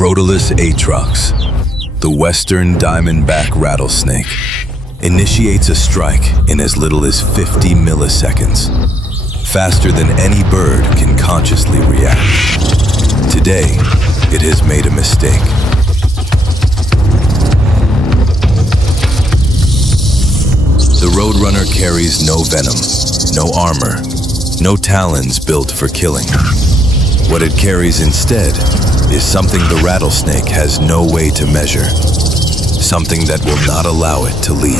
Crotalus atrox, the western diamondback rattlesnake, initiates a strike in as little as 50 milliseconds, faster than any bird can consciously react. Today, it has made a mistake. The Roadrunner carries no venom, no armor, no talons built for killing. What it carries instead is something the rattlesnake has no way to measure, something that will not allow it to leave.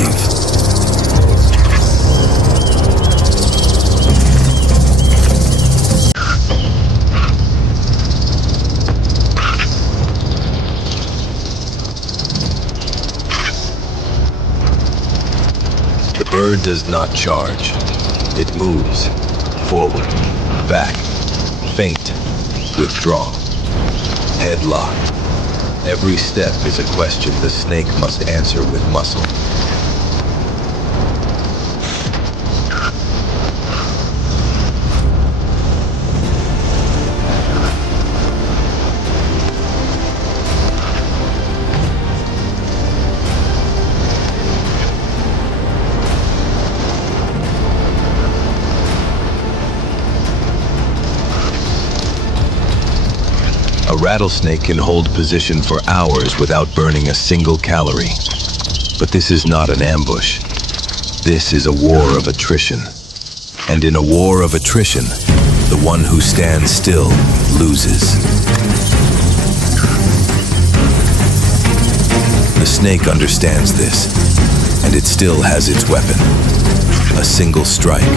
The bird does not charge. It moves forward, back, feint, withdraw, headlock. Every step is a question the snake must answer with muscle. A rattlesnake can hold position for hours without burning a single calorie. But this is not an ambush. This is a war of attrition. And in a war of attrition, the one who stands still loses. The snake understands this, and it still has its weapon. A single strike,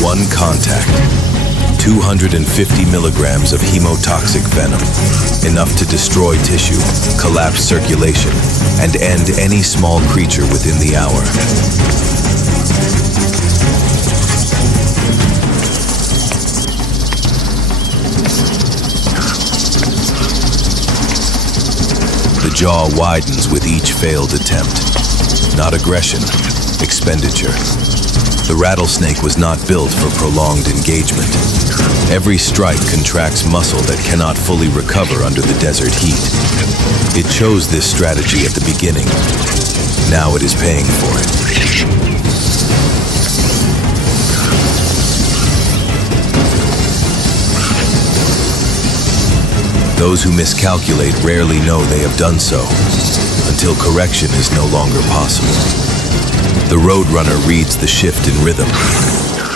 one contact, 250 milligrams of hemotoxic venom, enough to destroy tissue, collapse circulation, and end any small creature within the hour. The jaw widens with each failed attempt. Not aggression, expenditure. The rattlesnake was not built for prolonged engagement. Every strike contracts muscle that cannot fully recover under the desert heat. It chose this strategy at the beginning. Now it is paying for it. Those who miscalculate rarely know they have done so, until correction is no longer possible. The Roadrunner reads the shift in rhythm.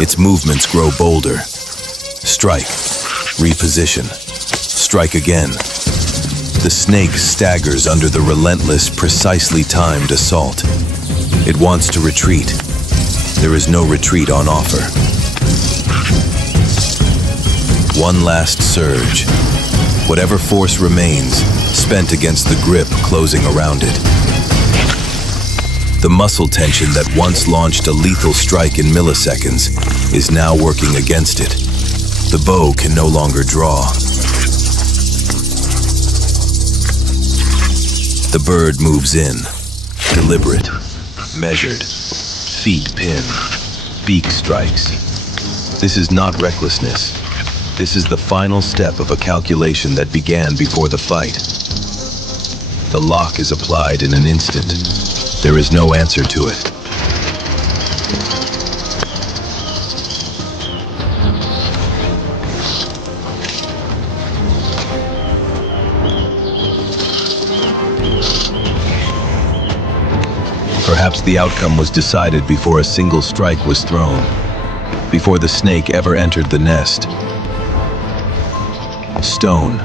Its movements grow bolder. Strike, reposition, strike again. The snake staggers under the relentless, precisely timed assault. It wants to retreat. There is no retreat on offer. One last surge. Whatever force remains, spent against the grip closing around it. The muscle tension that once launched a lethal strike in milliseconds is now working against it. The bow can no longer draw. The bird moves in, deliberate, measured, feet pin, beak strikes. This is not recklessness. This is the final step of a calculation that began before the fight. The lock is applied in an instant. There is no answer to it. Perhaps the outcome was decided before a single strike was thrown, before the snake ever entered the nest. Stone,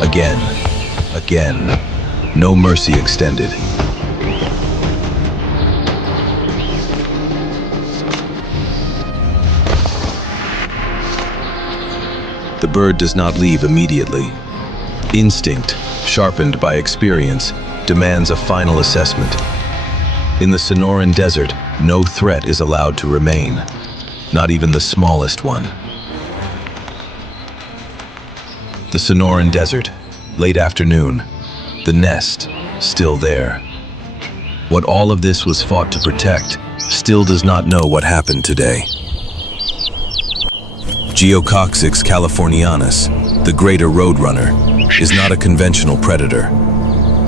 again, again, no mercy extended. The bird does not leave immediately. Instinct, sharpened by experience, demands a final assessment. In the Sonoran Desert, no threat is allowed to remain, not even the smallest one. The Sonoran Desert, late afternoon, the nest, still there. What all of this was fought to protect still does not know what happened today. Geococcyx californianus, The greater Roadrunner is not a conventional predator.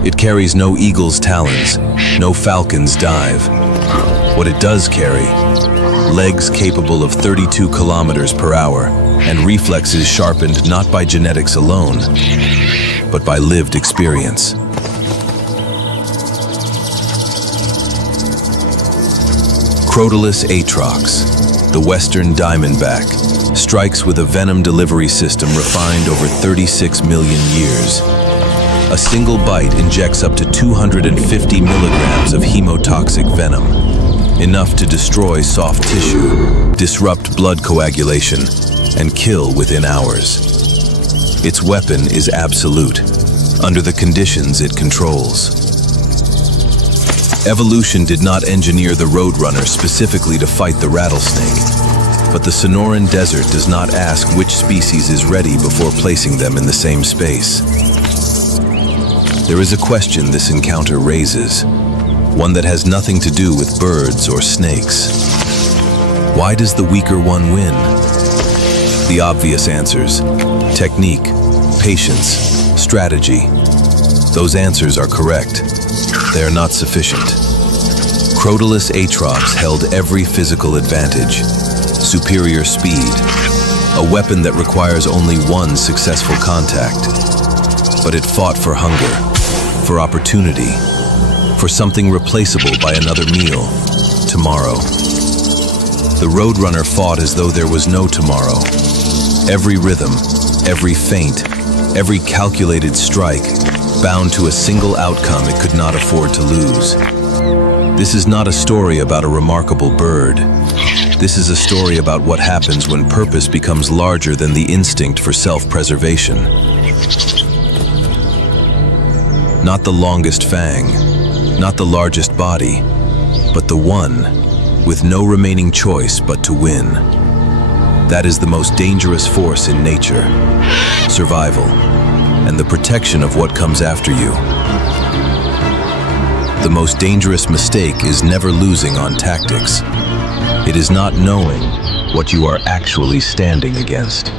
It carries no eagle's talons, no falcon's dive. What it does carry: legs capable of 32 kilometers per hour and reflexes sharpened not by genetics alone, but by lived experience. Crotalus atrox, the western diamondback, strikes with a venom delivery system refined over 36 million years. A single bite injects up to 250 milligrams of hemotoxic venom, enough to destroy soft tissue, disrupt blood coagulation, and kill within hours. Its weapon is absolute, under the conditions it controls. Evolution did not engineer the Roadrunner specifically to fight the rattlesnake, but the Sonoran Desert does not ask which species is ready before placing them in the same space. There is a question this encounter raises, one that has nothing to do with birds or snakes. Why does the weaker one win? The obvious answers: technique, patience, strategy. Those answers are correct. They are not sufficient. Crotalus atrox held every physical advantage: superior speed, a weapon that requires only one successful contact. But it fought for hunger, for opportunity, for something replaceable by another meal, tomorrow. The Roadrunner fought as though there was no tomorrow. Every rhythm, every feint, every calculated strike, bound to a single outcome it could not afford to lose. This is not a story about a remarkable bird. This is a story about what happens when purpose becomes larger than the instinct for self-preservation. Not the longest fang, not the largest body, but the one with no remaining choice but to win. That is the most dangerous force in nature: survival, and the protection of what comes after you. The most dangerous mistake is never losing on tactics. It is not knowing what you are actually standing against.